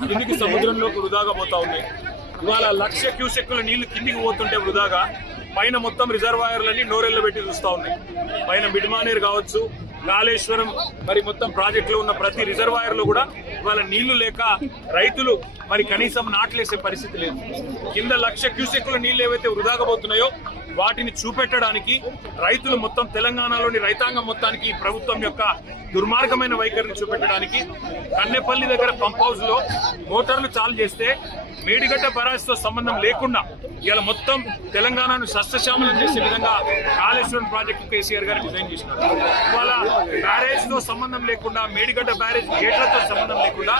కిందికి సముద్రంలోకి వృధాగా పోతా ఉన్నాయి. ఇవాళ 1,00,000 క్యూసెక్కుల నీళ్లు కిందికి పోతుంటే వృధాగా పైన మొత్తం రిజర్వాయర్లన్నీ నోరెళ్ళు పెట్టి చూస్తూ ఉన్నాయి. పైన మిడ్మానేర్ కావచ్చు, కాళేశ్వరం, మరి మొత్తం ప్రాజెక్టులో ఉన్న ప్రతి రిజర్వాయర్ లో కూడా ఇవాళ నీళ్లు లేక రైతులు మరి కనీసం నాట్లేసే పరిస్థితి లేదు. కింద 1,00,000 క్యూసెక్కుల నీళ్లు ఏవైతే వృధాగా పోతున్నాయో వాటిని చూపెట్టడానికి రైతులు మొత్తం తెలంగాణలోని రైతాంగం మొత్తానికి ప్రభుత్వం యొక్క దుర్మార్గమైన వైఖరిని చూపెట్టడానికి కన్నెపల్లి దగ్గర పంప్ హౌస్ లో మోటార్లు చాలు చేస్తే మేడిగడ్డ బరాజ్ తో సంబంధం లేకుండా ఇలా మొత్తం తెలంగాణను సస్యశ్యామలం చేసే విధంగా కాళేశ్వరం ప్రాజెక్టు కేసీఆర్ గారు డిజైన్ చేసినారు. ఇవాళ బ్యారేజ్ తో సంబంధం లేకుండా, మేడిగడ్డ బ్యారేజ్ గేట్లతో సంబంధం లేకుండా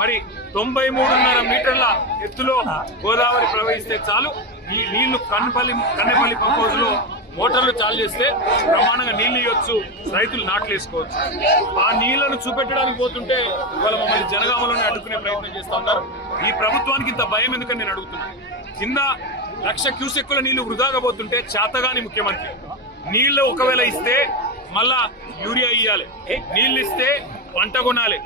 మరి 93.5 మీటర్ల ఎత్తులో గోదావరి ప్రవహిస్తే చాలు ఈ నీళ్లు కన్నెపల్లి పంప్ హౌస్ లో మోటార్లు చాలు చేస్తే ప్రమాణంగా నీళ్లు ఇవ్వచ్చు, రైతులు నాట్లు వేసుకోవచ్చు. ఆ నీళ్లను చూపెట్టడానికి పోతుంటే ఇవాళ మమ్మల్ని జనగామలోనే అడ్డుకునే ప్రయత్నం చేస్తూ ఉన్నారు. ఈ ప్రభుత్వానికి ఇంత భయం ఎందుకని నేను అడుగుతున్నాను. కింద 1,00,000 క్యూసెక్కుల నీళ్లు వృధాగా పోతుంటే చేతగాని ముఖ్యమంత్రి నీళ్లు ఒకవేళ ఇస్తే మళ్ళా యూరియా ఇయ్యాలి, నీళ్లు ఇస్తే పంట కొనాలి,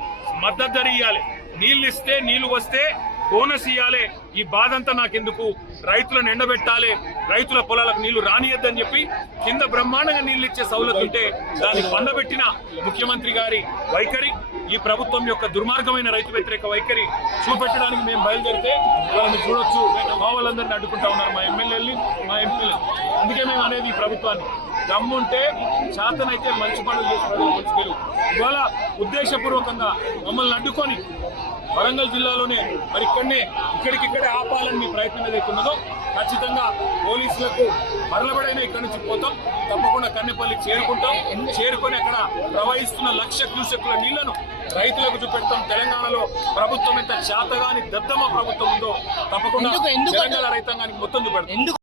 మద్దతు ధర ఇయ్యాలి, నీళ్లు ఇస్తే నీళ్లు వస్తే బోనస్ ఇయ్యాలి. ఈ బాధ అంతా నాకెందుకు, రైతులను ఎండబెట్టాలి, రైతుల పొలాలకు నీళ్లు రానియద్దని చెప్పి కింద బ్రహ్మాండంగా నీళ్లు ఇచ్చే సౌలత్ ఉంటే దాన్ని పండబెట్టిన ముఖ్యమంత్రి గారి వైఖరి, ఈ ప్రభుత్వం యొక్క దుర్మార్గమైన రైతు వ్యతిరేక వైఖరి చూపెట్టడానికి మేము బయలుదేరితే వాళ్ళని చూడొచ్చు మా వాళ్ళందరినీ అడ్డుకుంటా ఉన్నారు, మా ఎమ్మెల్యేలు, మా ఎంపీలు. అందుకే మేము అనేది ఈ ప్రభుత్వాన్ని దమ్ముంటే శాతనైతే మంచి పనులు చేసి ప్రజలు ఇవాళ ఉద్దేశపూర్వకంగా మమ్మల్ని అడ్డుకొని వరంగల్ జిల్లాలోనే మరి ఇక్కడికిక్కడే ఆపాలని మీ ప్రయత్నం ఏదైతే ఉన్నదో ఖచ్చితంగా పోలీసులకు మరలబడైనా ఇక్కడి నుంచి పోతాం. తప్పకుండా కన్నెపల్లి చేరుకొని అక్కడ ప్రవహిస్తున్న 1,00,000 క్యూసెక్కుల నీళ్లను రైతులకు చూపెడతాం. తెలంగాణలో ప్రభుత్వం ఎంత శాతగాని దద్దమ్మ ప్రభుత్వం ఉందో తప్పకుండా తెలంగాణ రైతాంగానికి మొత్తం చూపెడతాం.